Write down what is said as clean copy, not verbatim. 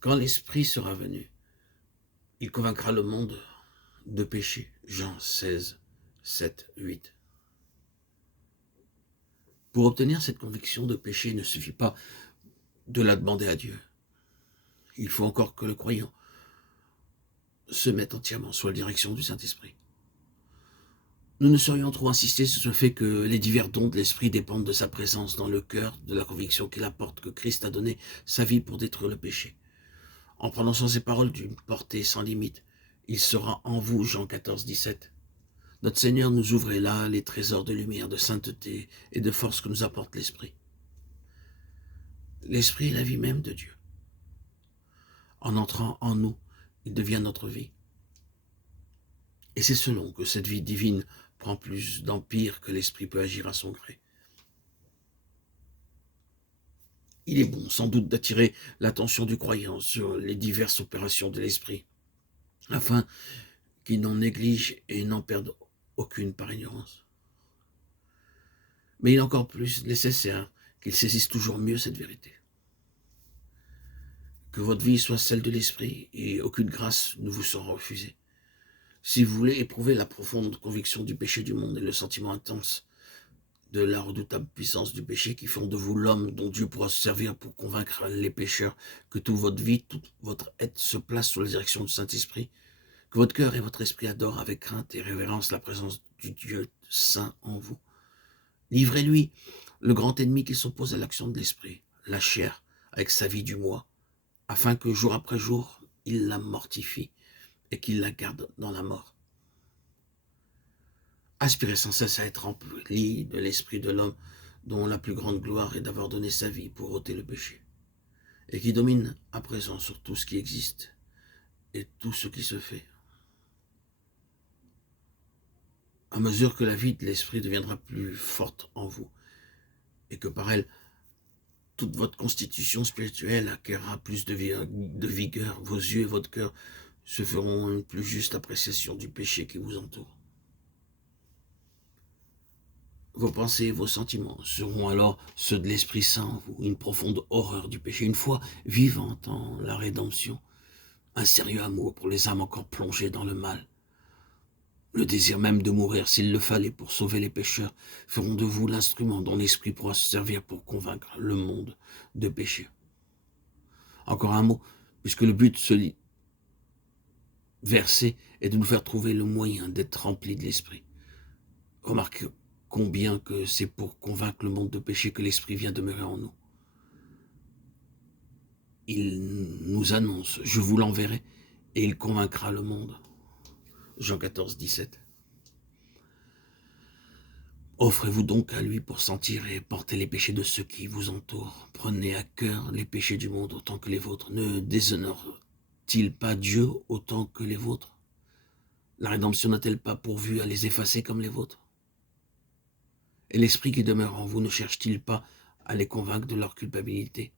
Quand l'Esprit sera venu, il convaincra le monde de péché. Jean 16, 7, 8. Pour obtenir cette conviction de péché, il ne suffit pas de la demander à Dieu. Il faut encore que le croyant se mette entièrement sous la direction du Saint-Esprit. Nous ne saurions trop insister sur ce fait que les divers dons de l'Esprit dépendent de sa présence dans le cœur, de la conviction qu'il apporte que Christ a donné sa vie pour détruire le péché. En prononçant ces paroles d'une portée sans limite, il sera en vous, Jean 14, 17. Notre Seigneur nous ouvrait là les trésors de lumière, de sainteté et de force que nous apporte l'Esprit. L'Esprit est la vie même de Dieu. En entrant en nous, il devient notre vie. Et c'est selon que cette vie divine prend plus d'empire que l'Esprit peut agir à son gré. Il est bon, sans doute, d'attirer l'attention du croyant sur les diverses opérations de l'Esprit, afin qu'il n'en néglige et n'en perde aucune par ignorance. Mais il est encore plus nécessaire qu'il saisisse toujours mieux cette vérité. Que votre vie soit celle de l'Esprit et aucune grâce ne vous sera refusée. Si vous voulez éprouver la profonde conviction du péché du monde et le sentiment intense de la redoutable puissance du péché qui font de vous l'homme dont Dieu pourra se servir pour convaincre les pécheurs, que toute votre vie, toute votre être se place sous la direction du Saint-Esprit, que votre cœur et votre esprit adorent avec crainte et révérence la présence du Dieu saint en vous. Livrez-lui le grand ennemi qui s'oppose à l'action de l'Esprit, la chair, avec sa vie du moi, afin que jour après jour, il la mortifie et qu'il la garde dans la mort. Aspirez sans cesse à être rempli de l'esprit de l'homme dont la plus grande gloire est d'avoir donné sa vie pour ôter le péché, et qui domine à présent sur tout ce qui existe et tout ce qui se fait. À mesure que la vie de l'esprit deviendra plus forte en vous, et que par elle, toute votre constitution spirituelle acquérera plus de vigueur, vos yeux et votre cœur se feront une plus juste appréciation du péché qui vous entoure. Vos pensées et vos sentiments seront alors ceux de l'Esprit Saint en vous, une profonde horreur du péché, une foi vivante en la rédemption, un sérieux amour pour les âmes encore plongées dans le mal. Le désir même de mourir, s'il le fallait, pour sauver les pécheurs, feront de vous l'instrument dont l'Esprit pourra se servir pour convaincre le monde de péché. Encore un mot, puisque le but de ce verset est de nous faire trouver le moyen d'être remplis de l'Esprit. Remarquez combien que c'est pour convaincre le monde de péché que l'Esprit vient demeurer en nous. Il nous annonce, je vous l'enverrai, et il convaincra le monde. Jean 14, 17. Offrez-vous donc à lui pour sentir et porter les péchés de ceux qui vous entourent. Prenez à cœur les péchés du monde autant que les vôtres. Ne déshonore-t-il pas Dieu autant que les vôtres? La rédemption n'a-t-elle pas pourvu à les effacer comme les vôtres? Et l'Esprit qui demeure en vous ne cherche-t-il pas à les convaincre de leur culpabilité?